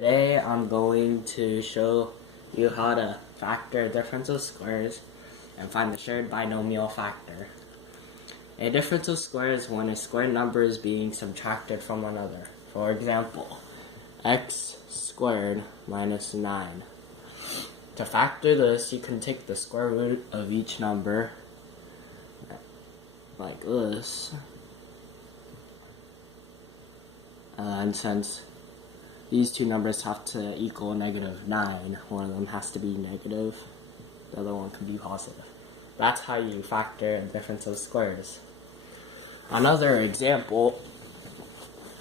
Today I'm going to show you how to factor a difference of squares and find the shared binomial factor. A difference of squares is when a square number is being subtracted from another. For example, x squared minus 9. To factor this, you can take the square root of each number like this. And since these two numbers have to equal -9, one of them has to be negative, the other one can be positive. That's how you factor a difference of squares. Another example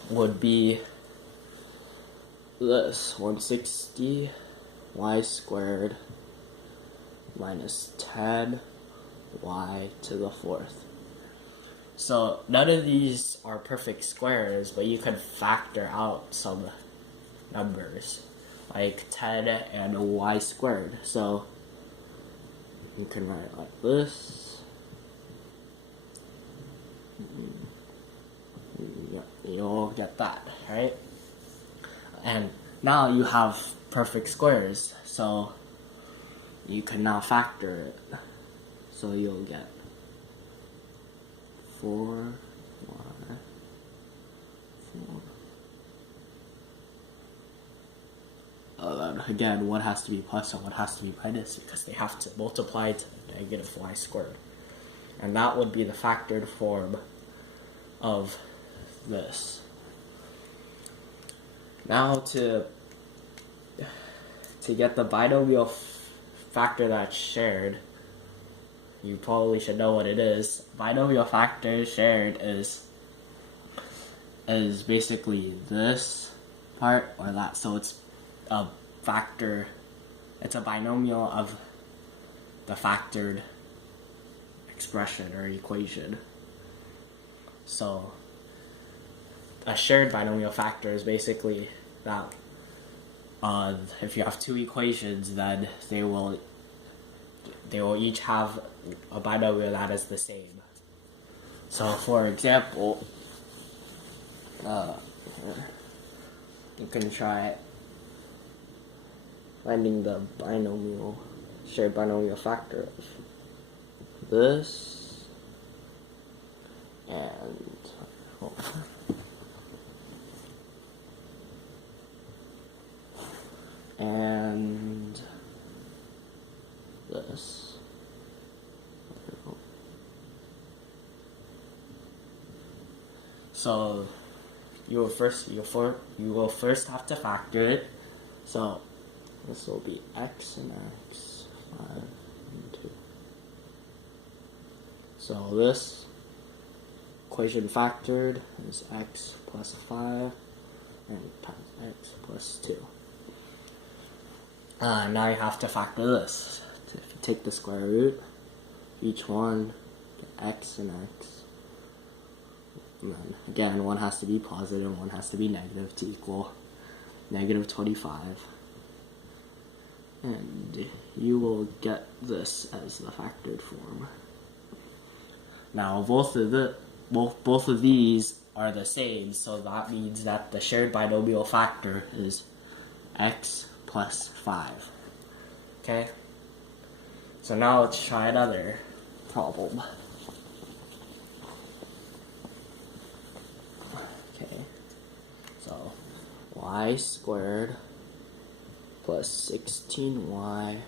would be this, 160 y squared minus 10 y to the fourth. So none of these are perfect squares, but you could factor out some numbers like 10 and y squared. So you can write it like this. You'll get that, right? And now you have perfect squares, so you can now factor it. So you'll get 4y 4. Then again, one has to be plus and one has to be minus because they have to multiply to -y squared. And that would be the factored form of this. Now to get the binomial factor that's shared, you probably should know what it is. Binomial factor shared is basically this part or that. So it's a factor, it's a binomial of the factored expression or equation. So a shared binomial factor is basically that if you have two equations, then they will each have a binomial that is the same. So for example, you can try finding the shared binomial factor of this and this. So you will first have to factor it. So this will be x and x, 5 and 2. So this equation factored is x plus 5 and times x plus 2. Now you have to factor this. If you take the square root, each one, get x and x. And then again, one has to be positive, one has to be negative to equal -25. And you will get this as the factored form. Now both of these are the same, so that means that the shared binomial factor is x plus 5. Okay? So now let's try another problem. Okay. So y squared plus 16y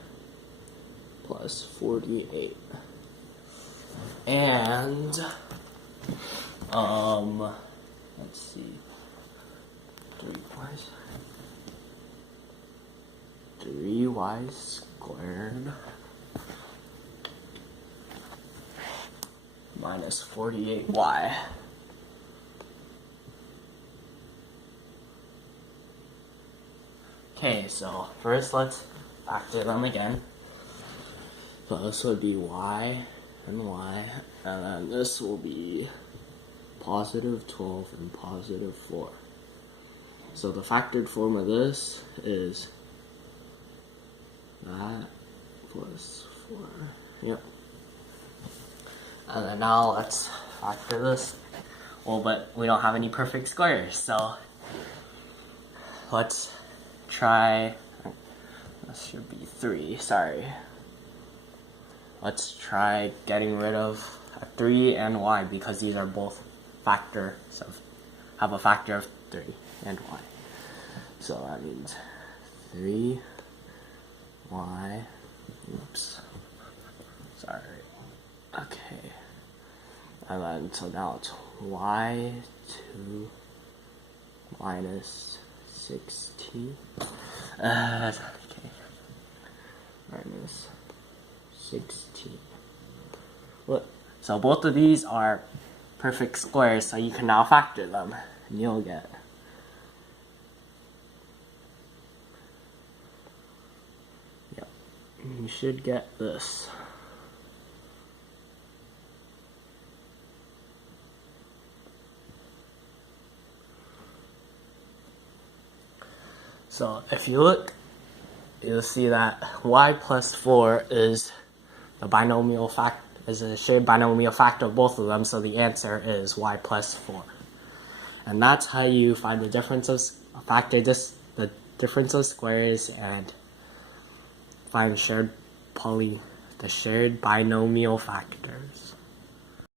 plus 48. And let's see, 3y squared minus 48y. Okay, so first let's factor them again. So this would be y and y, and then this will be positive 12 and positive 4. So the factored form of this is that plus 4. Yep. And then now let's factor this. Well, but we don't have any perfect squares, so let's try, this should be 3, sorry. Let's try getting rid of a 3 and y, because these are both factors of, have a factor of 3 and y. So that means 3y, oops, sorry, okay. And then, so now it's y2 minus 16. Okay. Minus 16. Look, so both of these are perfect squares, so you can now factor them, and you'll get you should get this. So if you look, you'll see that y plus 4 is a binomial fact, is a shared binomial factor of both of them, so the answer is y plus 4. And that's how you find the difference of the difference of squares and find the shared binomial factors.